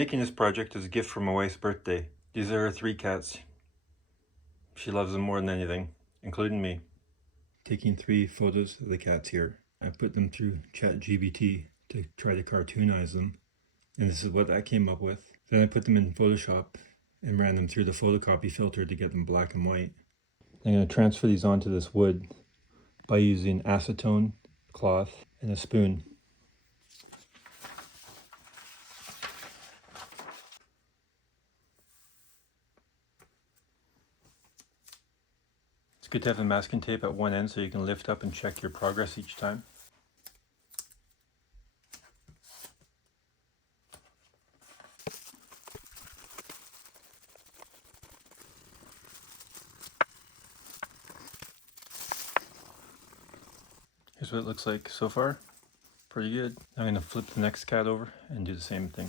making this project as a gift for my wife's birthday. These are her 3 cats. She loves them more than anything, including me. Taking 3 photos of the cats here. I put them through ChatGPT to try to cartoonize them, and this is what that came up with. Then I put them in Photoshop and ran them through the photocopy filter to get them black and white. I'm going to transfer these onto this wood by using acetone, cloth, and a spoon. It's good to have the masking tape at one end so you can lift up and check your progress each time. Here's what it looks like so far. Pretty good. I'm going to flip the next cat over and do the same thing.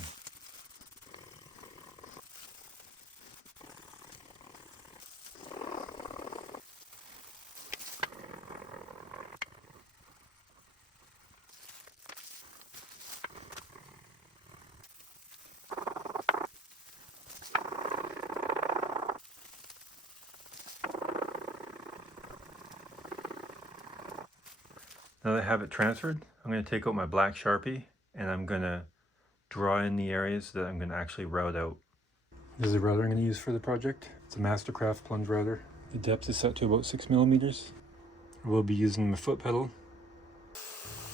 Now that I have it transferred, I'm going to take out my black Sharpie and I'm going to draw in the areas that I'm going to actually route out. This is the router I'm going to use for the project. It's a mastercraft plunge router. The depth is set to about 6 millimeters. I will be using my foot pedal.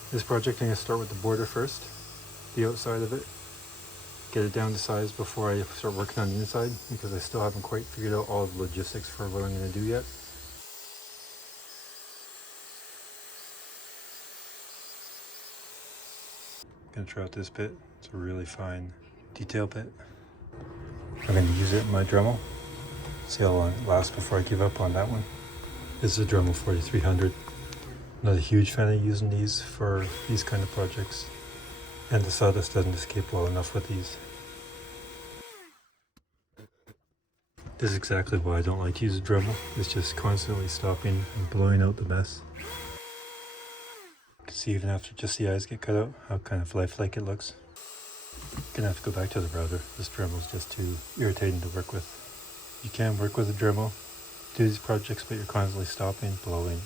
This project I'm going to start with the border first, the outside of it. Get it down to size before I start working on the inside because I still haven't quite figured out all the logistics for what I'm going to do yet. I'm going to try out this bit. It's a really fine detail bit. I'm going to use it in my Dremel. See how long it lasts before I give up on that one. This is a Dremel 4300. I'm not a huge fan of using these for these kind of projects. And the sawdust doesn't escape well enough with these. This is exactly why I don't like to use a Dremel. It's just constantly stopping and blowing out the mess. You can see even after just the eyes get cut out, how kind of lifelike it looks. I'm gonna have to go back to the router. This Dremel is just too irritating to work with. You can work with a Dremel, do these projects, but you're constantly stopping, blowing,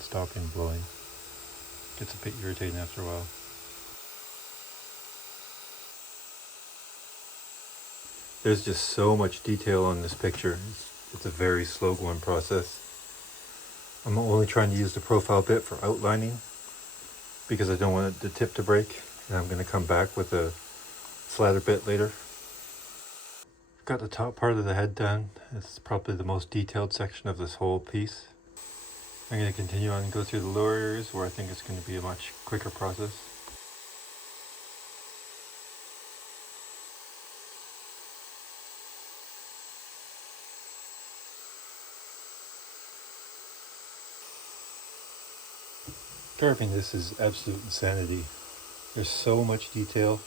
Gets a bit irritating after a while. There's just so much detail on this picture. It's a very slow going process. I'm only trying to use the profile bit for outlining because I don't want the tip to break, and I'm going to come back with a flatter bit later. I've got the top part of the head done. It's probably the most detailed section of this whole piece. I'm going to continue on and go through the lower areas where I think it's going to be a much quicker process. Carving this is absolute insanity. There's so much detail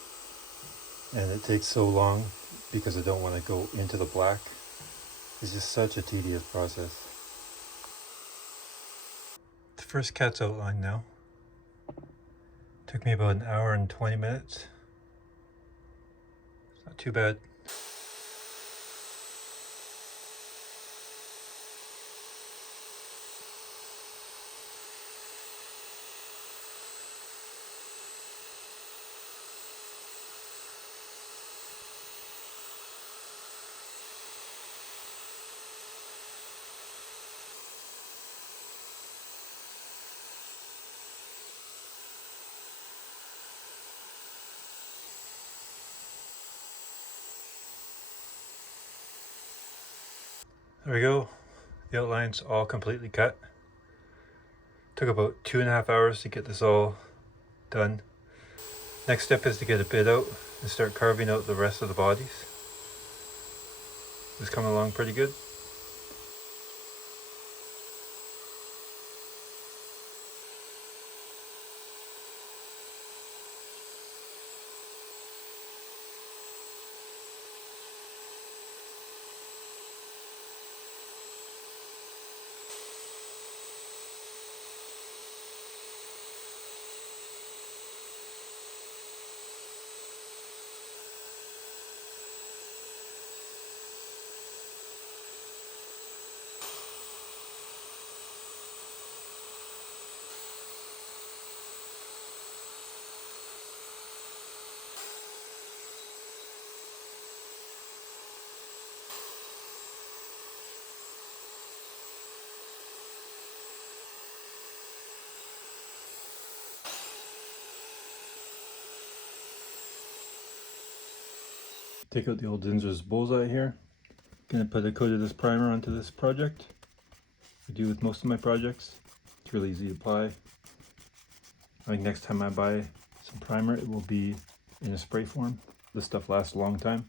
and it takes so long because I don't want to go into the black. It's just such a tedious process. The first cat's outlined now. Took me about an hour and 20 minutes. It's not too bad. There we go. The outline's all completely cut. Took about 2.5 hours to get this all done. Next step is to get a bit out and start carving out the rest of the bodies. It's coming along pretty good. Take out the old Zinsser's bullseye here. Gonna put a coat of this primer onto this project. I do with most of my projects. It's really easy to apply. I think next time I buy some primer, it will be in a spray form. This stuff lasts a long time.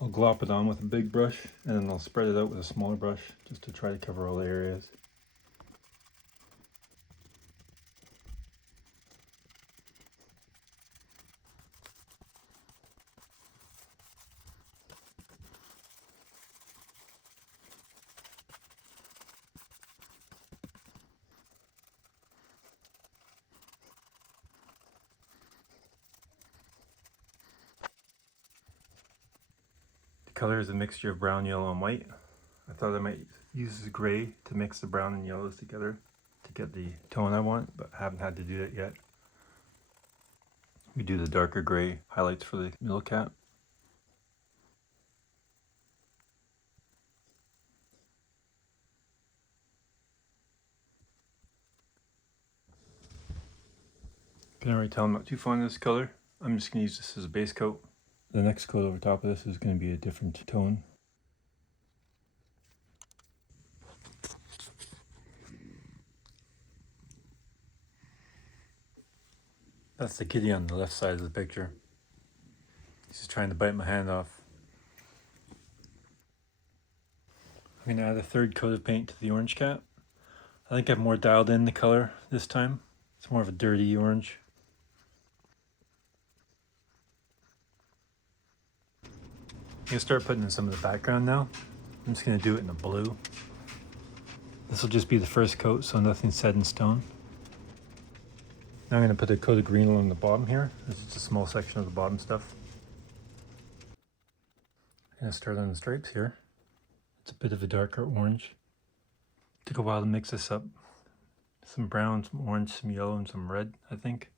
I'll glop it on with a big brush, and then I'll spread it out with a smaller brush just to try to cover all the areas. The color is a mixture of brown, yellow, and white. I thought I might use the gray to mix the brown and yellows together to get the tone I want, but I haven't had to do that yet. We do the darker gray highlights for the middle cap. Can already tell I'm not too fond of this color. I'm just going to use this as a base coat. The next coat over top of this is going to be a different tone. That's the kitty on the left side of the picture. He's just trying to bite my hand off. I'm going to add a third coat of paint to the orange cap. I think I've more dialed in the color this time. It's more of a dirty orange. I'm going to start putting in some of the background now. I'm just going to do it in a blue. This will just be the first coat, so nothing's set in stone. Now I'm going to put a coat of green along the bottom here. This is just a small section of the bottom stuff. I'm going to start on the stripes here. It's a bit of a darker orange. Took a while to mix this up. Some brown, some orange, some yellow, and some red, I think.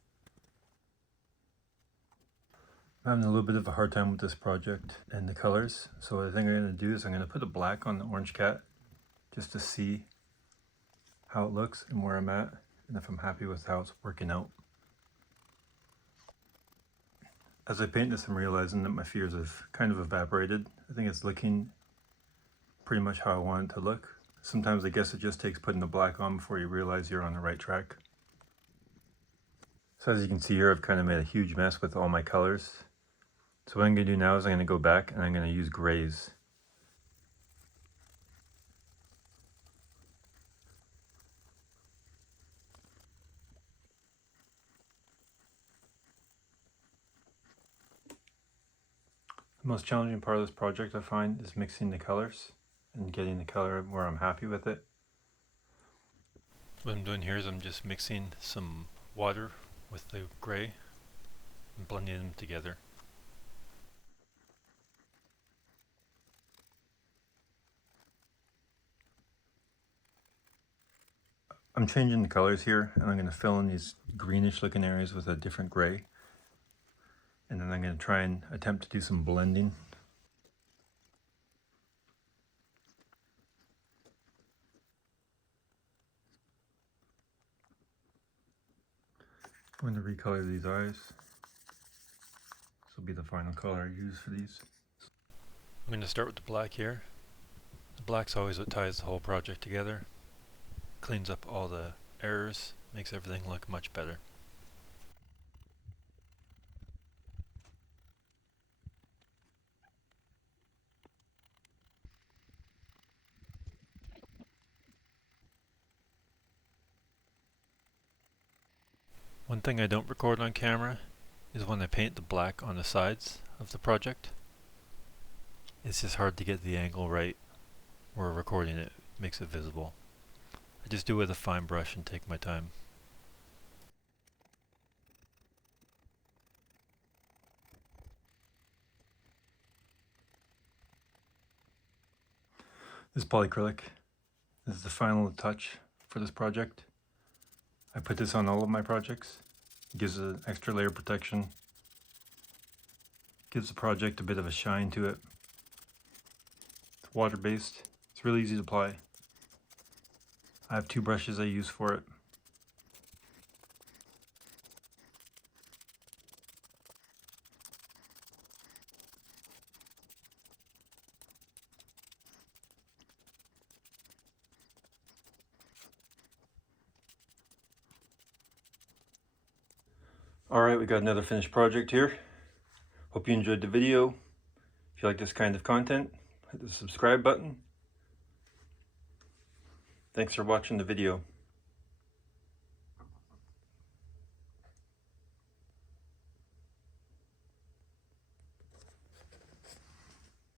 I'm having a little bit of a hard time with this project and the colors. So what I think I'm going to do is I'm going to put a black on the orange cat just to see how it looks and where I'm at and if I'm happy with how it's working out. As I paint this, I'm realizing that my fears have kind of evaporated. I think it's looking pretty much how I want it to look. Sometimes I guess it just takes putting the black on before you realize you're on the right track. So as you can see here, I've kind of made a huge mess with all my colors. So what I'm going to do now is I'm going to go back and I'm going to use grays. The most challenging part of this project I find is mixing the colors and getting the color where I'm happy with it. What I'm doing here is I'm just mixing some water with the gray and blending them together. I'm changing the colors here, and I'm going to fill in these greenish looking areas with a different gray. And then I'm going to try and attempt to do some blending. I'm going to recolor these eyes. This will be the final color I use for these. I'm going to start with the black here. The black's always what ties the whole project together. Cleans up all the errors, makes everything look much better. One thing I don't record on camera is when I paint the black on the sides of the project. It's just hard to get the angle right, where recording it makes it visible. I just do it with a fine brush and take my time. This is polyacrylic. This is the final touch for this project. I put this on all of my projects. It gives it an extra layer of protection. Gives the project a bit of a shine to it. It's water-based. It's really easy to apply. I have 2 brushes I use for it. Alright, we got another finished project here. Hope you enjoyed the video. If you like this kind of content, hit the subscribe button. Thanks for watching the video.